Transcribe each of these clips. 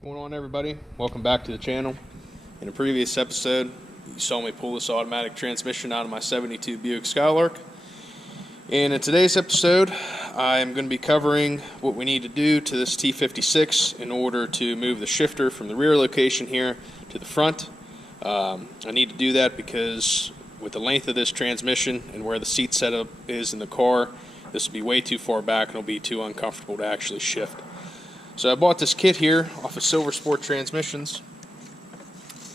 What's going on, everybody? Welcome back to the channel. In a previous episode, you saw me pull this automatic transmission out of my 72 Buick Skylark. And in today's episode, I'm going to be covering what we need to do to this T56 in order to move the shifter from the rear location here to the front. I need to do that because with the length of this transmission and where the seat setup is in the car, this will be way too far back and it'll be too uncomfortable to actually shift. So I bought this kit here off of Silver Sport Transmissions,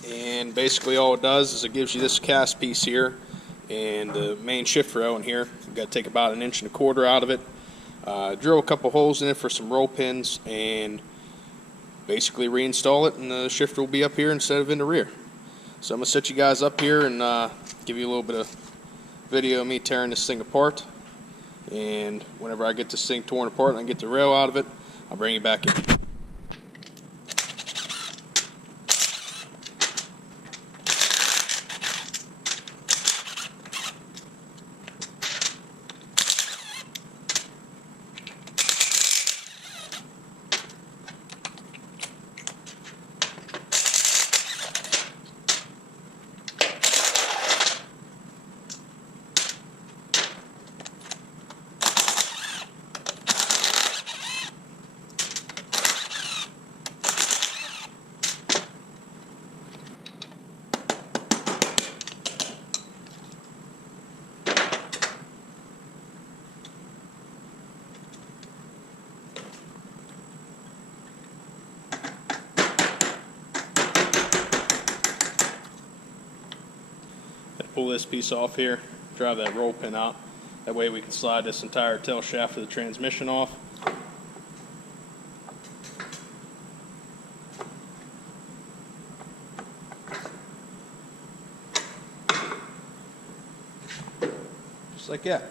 and basically all it does is it gives you this cast piece here and the main shift rail in here. You've got to take about 1.25 inches out of it, drill a couple holes in it for some roll pins, and basically reinstall it, and the shifter will be up here instead of in the rear. So I'm going to set you guys up here and give you a little bit of video of me tearing this thing apart, and whenever I get this thing torn apart and I get the rail out of it, I'll bring you back in. Pull this piece off here, drive that roll pin out. That way we can slide this entire tail shaft of the transmission off. Just like that.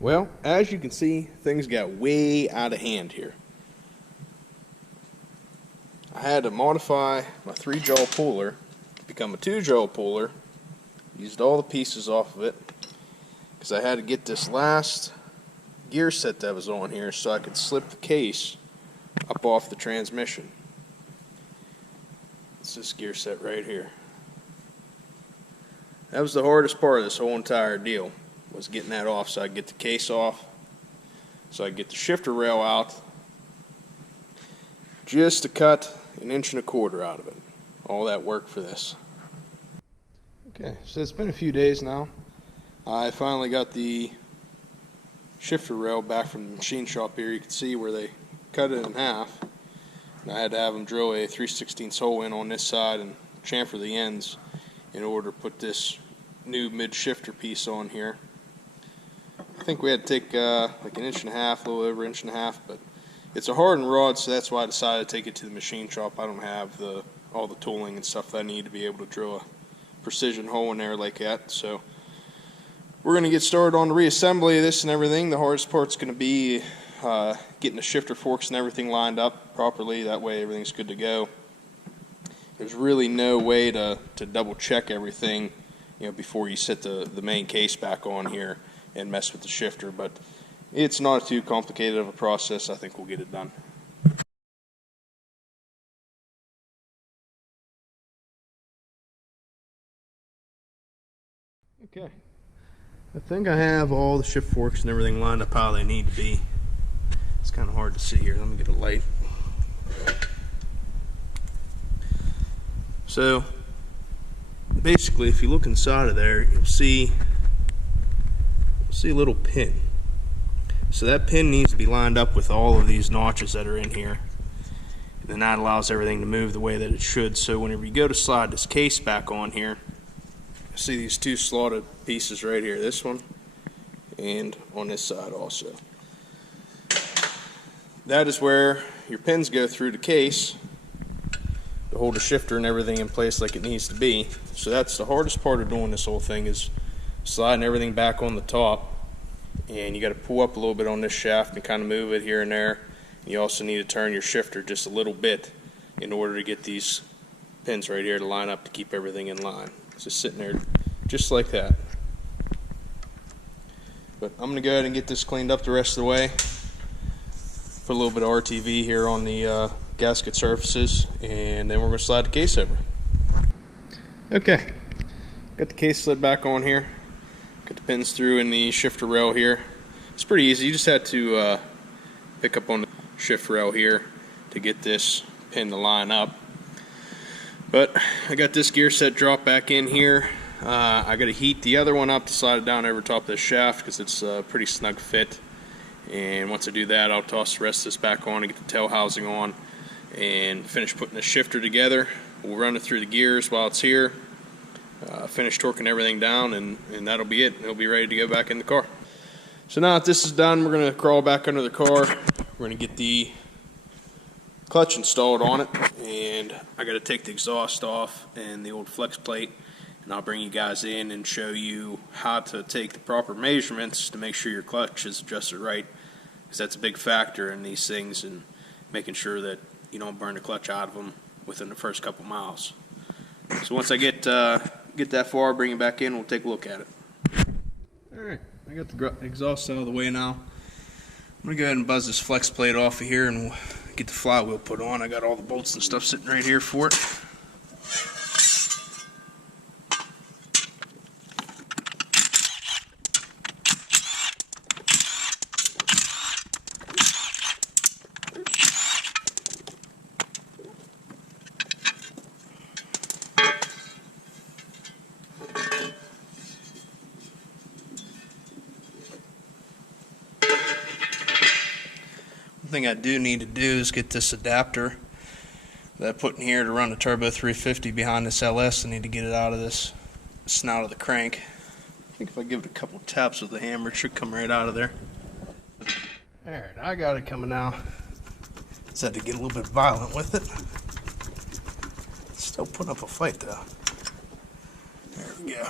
Well, as you can see, things got way out of hand here. I had to modify my 3-jaw puller to become a 2-jaw puller. Used all the pieces off of it because I had to get this last gear set that was on here so I could slip the case up off the transmission. It's this gear set right here. That was the hardest part of this whole entire deal, was getting that off so I could get the case off, so I could get the shifter rail out, just to cut 1.25 inches out of it. All that work for this. Okay, so it's been a few days now. I finally got the shifter rail back from the machine shop here. You can see where they cut it in half. And I had to have them drill a 3/16 hole in on this side and chamfer the ends in order to put this new mid shifter piece on here. I think we had to take like an inch and a half, a little over an inch and a half, but it's a hardened rod, so that's why I decided to take it to the machine shop. I don't have all the tooling and stuff that I need to be able to drill a precision hole in there like that. So we're going to get started on the reassembly of this and everything. The hardest part's going to be getting the shifter forks and everything lined up properly. That way everything's good to go. There's really no way to double check everything, before you set the main case back on here and mess with the shifter, but it's not too complicated of a process. I think we'll get it done. Okay, I think I have all the shift forks and everything lined up how they need to be. It's kind of hard to see here. Let me get a light. So basically, if you look inside of there, you'll see a little pin. So that pin needs to be lined up with all of these notches that are in here. And then that allows everything to move the way that it should. So whenever you go to slide this case back on here, you see these two slotted pieces right here, this one and on this side also. That is where your pins go through the case to hold the shifter and everything in place like it needs to be. So that's the hardest part of doing this whole thing, is sliding everything back on the top. And you got to pull up a little bit on this shaft and kind of move it here and there. You also need to turn your shifter just a little bit in order to get these pins right here to line up to keep everything in line. It's just sitting there just like that. But I'm going to go ahead and get this cleaned up the rest of the way. Put a little bit of RTV here on the gasket surfaces, and then we're going to slide the case over. Okay, got the case slid back on here. Got the pins through in the shifter rail here. It's pretty easy. You just had to pick up on the shift rail here to get this pin to line up. But I got this gear set dropped back in here. I got to heat the other one up to slide it down over top of this shaft because it's a pretty snug fit. And once I do that, I'll toss the rest of this back on and get the tail housing on and finish putting the shifter together. We'll run it through the gears while it's here, finish torquing everything down, and that'll be it. It'll be ready to go back in the car. So now that this is done, we're going to crawl back under the car. We're going to get the clutch installed on it, and I got to take the exhaust off and the old flex plate, and I'll bring you guys in and show you how to take the proper measurements to make sure your clutch is adjusted right, because that's a big factor in these things, and making sure that you don't burn the clutch out of them within the first couple miles. So once I get that far, bring it back in, we'll take a look at it. Alright, I got the exhaust out of the way now. I'm going to go ahead and buzz this flex plate off of here and we'll get the flywheel put on. I got all the bolts and stuff sitting right here for it. One thing I do need to do is get this adapter that I put in here to run the Turbo 350 behind this LS. I need to get it out of this snout of the crank. I think if I give it a couple taps with the hammer, it should come right out of there. Alright, I got it coming now. Just had to get a little bit violent with it. Still putting up a fight though. There we go.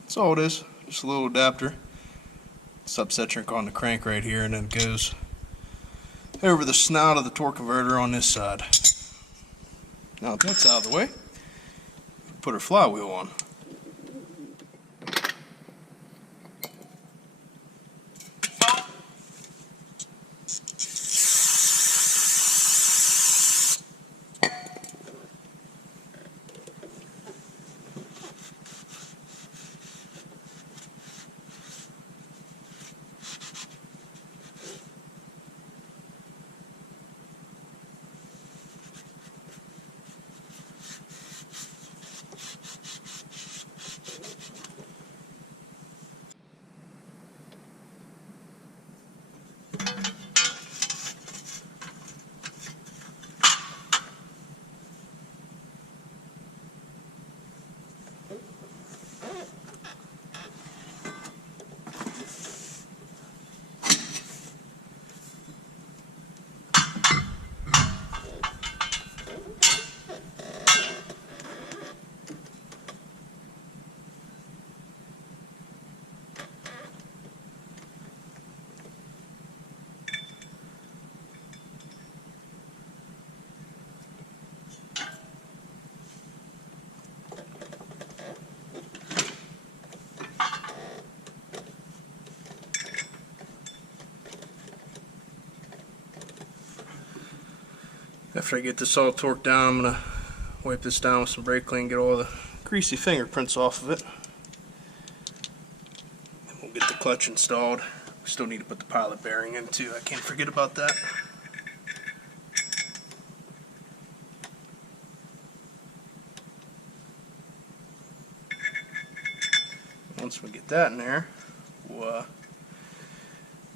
That's all it is, just a little adapter. Subcentric on the crank right here, and then it goes over the snout of the torque converter on this side. Now that that's out of the way, put our flywheel on. After I get this all torqued down, I'm going to wipe this down with some brake clean, get all the greasy fingerprints off of it. Then we'll get the clutch installed. We still need to put the pilot bearing in too. I can't forget about that. Once we get that in there, we'll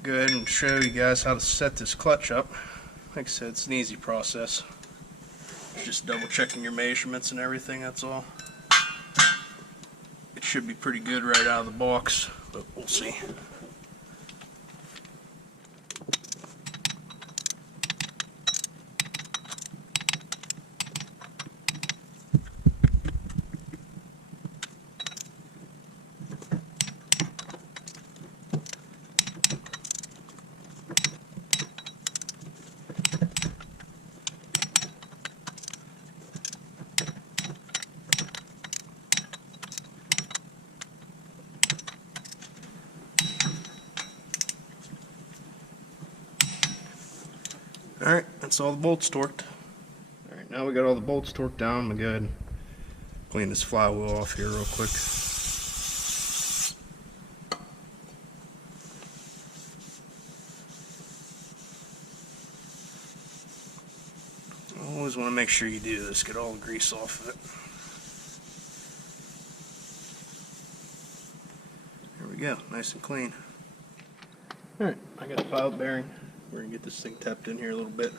go ahead and show you guys how to set this clutch up. Like I said, it's an easy process. Just double checking your measurements and everything, that's all. It should be pretty good right out of the box, but we'll see. Alright, that's all the bolts torqued. Alright, now we got all the bolts torqued down. I'm going to go ahead and clean this flywheel off here real quick. Always want to make sure you do this, get all the grease off of it. There we go, nice and clean. Alright, I got the pilot bearing. We're going to get this thing tapped in here a little bit.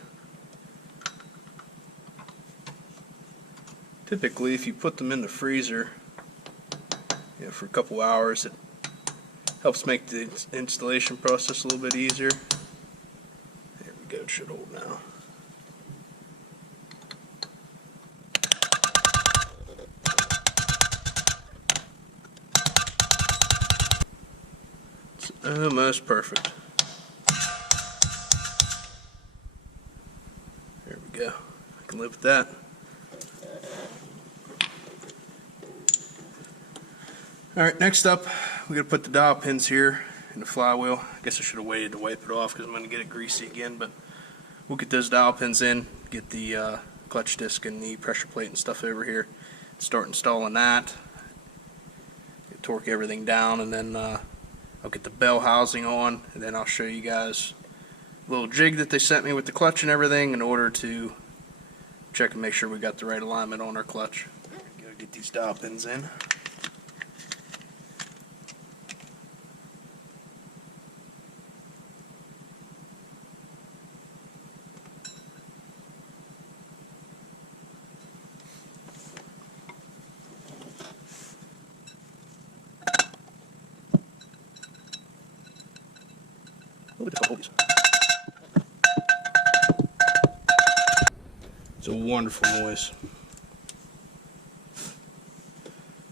Typically, if you put them in the freezer for a couple hours, it helps make the installation process a little bit easier. There we go, it should hold now. It's almost perfect. There we go. I can live with that. Alright, next up, we're going to put the dowel pins here in the flywheel. I guess I should have waited to wipe it off because I'm going to get it greasy again, but we'll get those dowel pins in, get the clutch disc and the pressure plate and stuff over here, start installing that, torque everything down, and then I'll get the bell housing on, and then I'll show you guys a little jig that they sent me with the clutch and everything in order to check and make sure we got the right alignment on our clutch. Gotta get these dowel pins in. It's a wonderful noise.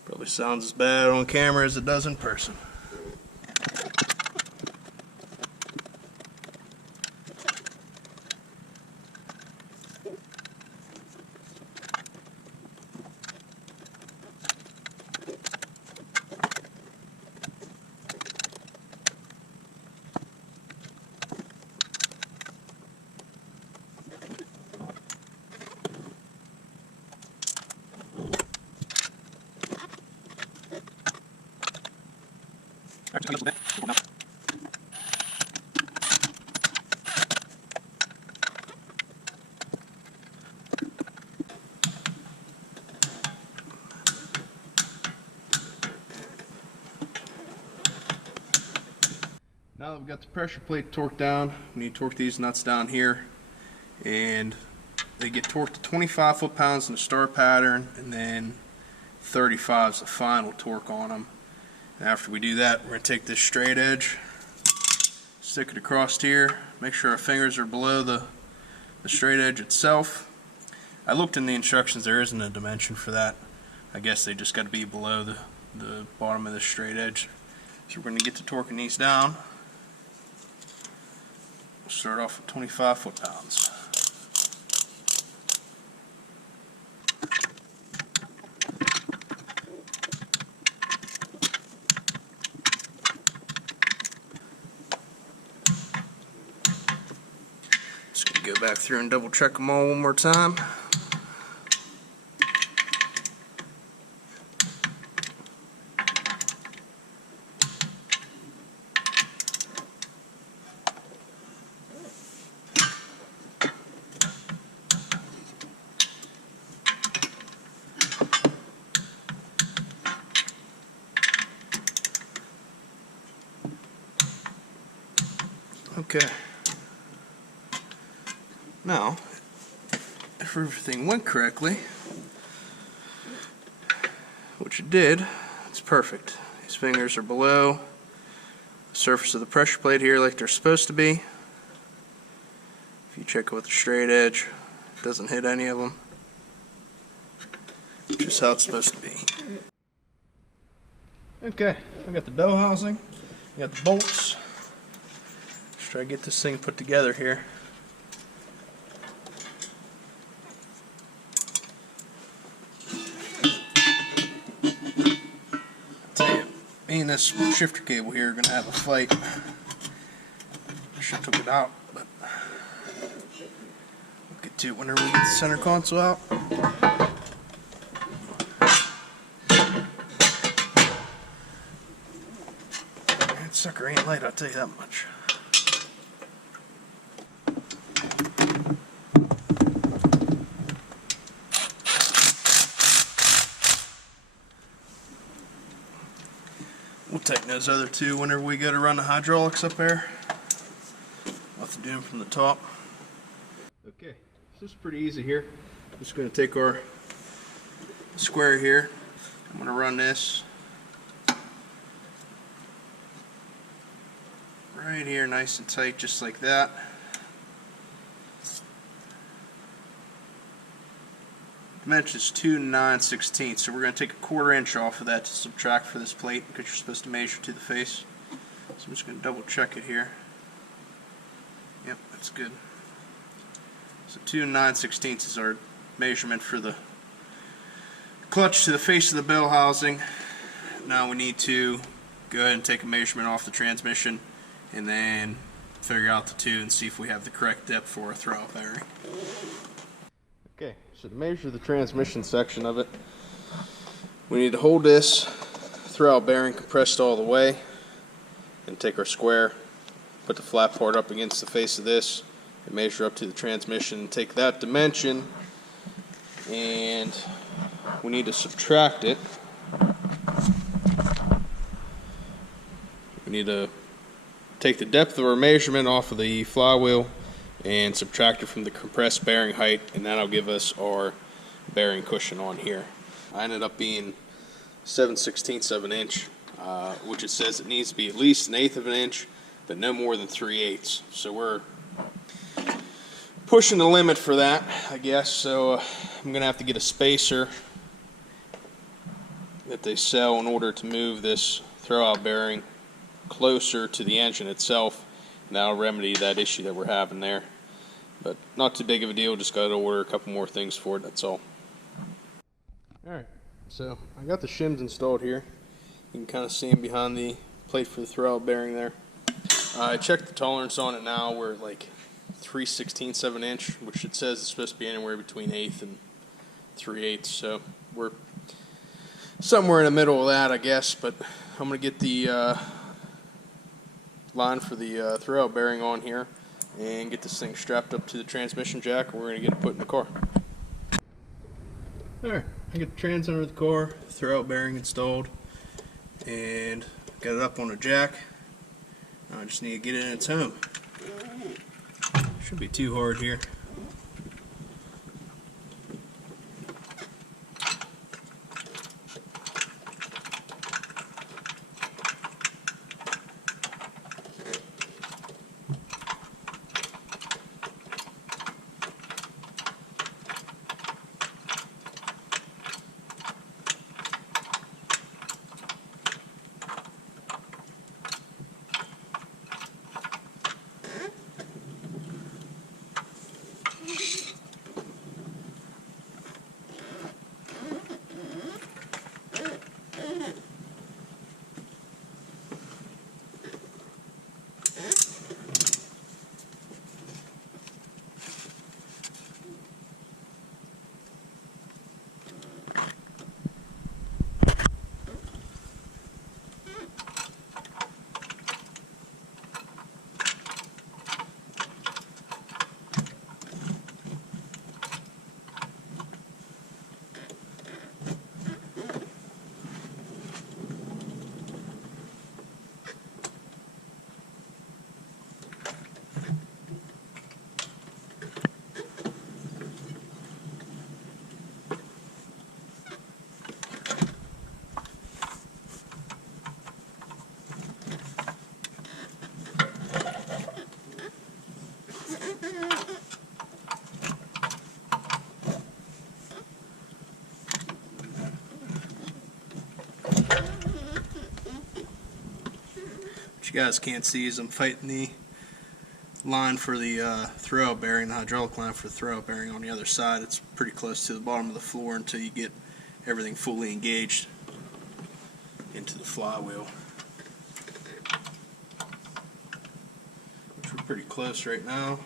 Probably sounds as bad on camera as it does in person. Now that we've got the pressure plate torqued down, we need to torque these nuts down here, and they get torqued to 25 foot-pounds in the start pattern, and then 35 is the final torque on them. And after we do that, we're going to take this straight edge, stick it across here, make sure our fingers are below the straight edge itself. I looked in the instructions, there isn't a dimension for that. I guess they just got to be below the bottom of the straight edge. So we're going to get to torquing these down. We'll start off with 25 foot-pounds. Just going to go back through and double check them all one more time. Okay. Now, if everything went correctly, which it did, it's perfect. These fingers are below the surface of the pressure plate here like they're supposed to be. If you check it with a straight edge, it doesn't hit any of them. Just how it's supposed to be. Okay, I got the bell housing, I got the bolts. Let's try to get this thing put together here. Me and this shifter cable here are going to have a fight. I should have took it out, but we'll get to it whenever we get the center console out. That sucker ain't light, I'll tell you that much. We'll tighten those other two whenever we go to run the hydraulics up there. We'll have to do them from the top. Okay, so this is pretty easy here. I'm just going to take our square here. I'm going to run this right here nice and tight, just like that. Dimension is 2 9/16, so we're going to take a 1/4 inch off of that to subtract for this plate because you're supposed to measure to the face. So I'm just going to double check it here. Yep, that's good. So 2 9/16 is our measurement for the clutch to the face of the bell housing. Now we need to go ahead and take a measurement off the transmission and then figure out the two and see if we have the correct depth for our throwout bearing. Okay, so to measure the transmission section of it, we need to hold this throwout bearing compressed all the way and take our square, put the flat part up against the face of this and measure up to the transmission and take that dimension, and we need to subtract it. We need to take the depth of our measurement off of the flywheel and subtract it from the compressed bearing height, and that'll give us our bearing cushion on here. I ended up being 7/16 of an inch, which it says it needs to be at least 1/8 of an inch, but no more than 3/8. So we're pushing the limit for that, I guess. So I'm going to have to get a spacer that they sell in order to move this throwout bearing closer to the engine itself. That'll remedy that issue that we're having there. But not too big of a deal, just got to order a couple more things for it, that's all. Alright, so I got the shims installed here. You can kind of see them behind the plate for the throwout bearing there. I checked the tolerance on it now. We're like 3/16 of an inch, which it says it's supposed to be anywhere between 1/8 and 3/8. So we're somewhere in the middle of that, I guess. But I'm going to get the line for the throwout bearing on here and get this thing strapped up to the transmission jack, and we're going to get it put in the car. Alright, I got the trans under the car, throwout bearing installed, and got it up on the jack. Now I just need to get it in its home. Shouldn't be too hard here. you guys can't see is I'm fighting the line for the throwout bearing, the hydraulic line for the throwout bearing on the other side. It's pretty close to the bottom of the floor until you get everything fully engaged into the flywheel. Which we're pretty close right now.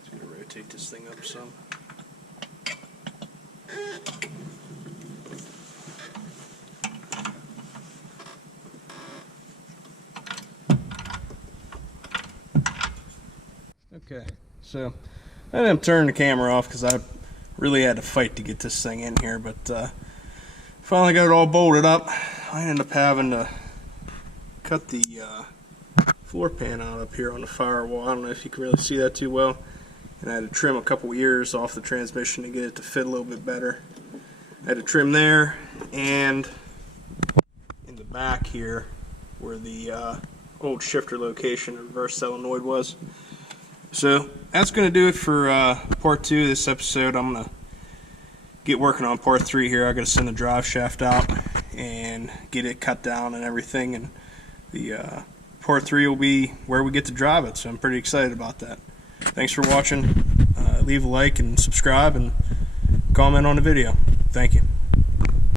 Just going to rotate this thing up some. Okay, so I ended up turning the camera off because I really had to fight to get this thing in here, but finally got it all bolted up. I ended up having to cut the floor pan out up here on the firewall. I don't know if you can really see that too well. And I had to trim a couple ears off the transmission to get it to fit a little bit better. I had to trim there, and in the back here where the old shifter location of reverse solenoid was. So that's going to do it for part 2 of this episode. I'm going to get working on part 3 here. I got to send the drive shaft out and get it cut down and everything, and the part 3 will be where we get to drive it, so I'm pretty excited about that. Thanks for watching. Leave a like and subscribe and comment on the video. Thank you.